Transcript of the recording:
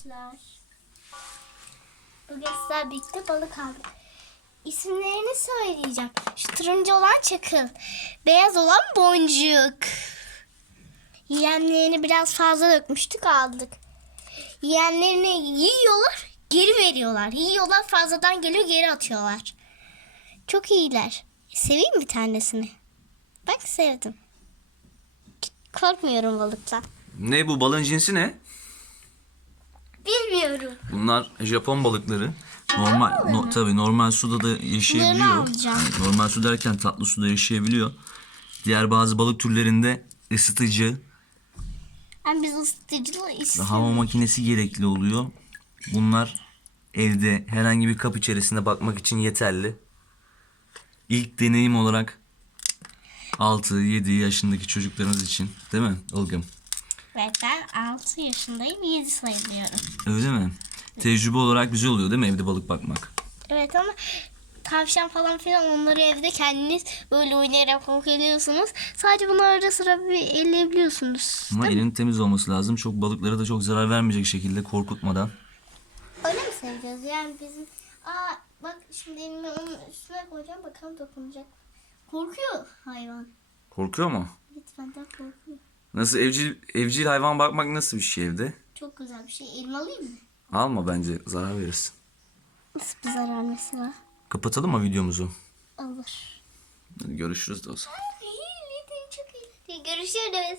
arkadaşlar. Bugün sizler birlikte balık aldık. İsimlerini söyleyeceğim. Şu turuncu olan çakıl. Beyaz olan boncuk. Yemlerini biraz fazla dökmüştük aldık. Yemlerini yiyorlar geri veriyorlar. Yiyorlar fazladan geliyor geri atıyorlar. Çok iyiler. Seveyim bir tanesini. Bak sevdim. Korkmuyorum balıktan. Ne bu balığın cinsi ne? Bilmiyorum. Bunlar Japon balıkları. Normal no, tabii normal suda da yaşayabiliyor. alacağım. Yani normal su derken tatlı suda yaşayabiliyor. Diğer bazı balık türlerinde ısıtıcı Ben biz ısıtıcılı ve istiyoruz. hava makinesi gerekli oluyor. Bunlar evde herhangi bir kap içerisinde bakmak için yeterli. İlk deneyim olarak 6-7 yaşındaki çocuklarınız için değil mi Ilgım? Evet ben 6 yaşındayım 7 sayılıyorum. Öyle mi? Tecrübe olarak güzel oluyor değil mi evde balık bakmak? Evet ama tavşan falan filan onları evde kendiniz böyle oynayarak bakıyorsunuz. Sadece bunu ara sıra bir elleyebiliyorsunuz. Ama elin temiz olması lazım. Çok balıklara da çok zarar vermeyecek şekilde korkutmadan. Öyle mi seveceğiz? Yani bizim... Aa bak şimdi elimi onun üstüne koyacağım bakalım dokunacak. Korkuyor hayvan. Korkuyor mu? Lütfen de korkuyor. Nasıl evcil evcil hayvan bakmak nasıl bir şey evde? Çok güzel bir şey. Elma alayım mı? Alma bence zarar verirsin. Nasıl bir zarar mesela? Kapatalım mı videomuzu? Olur. Hadi görüşürüz de o zaman. İyi, iyi, çok iyi. Görüşürüz.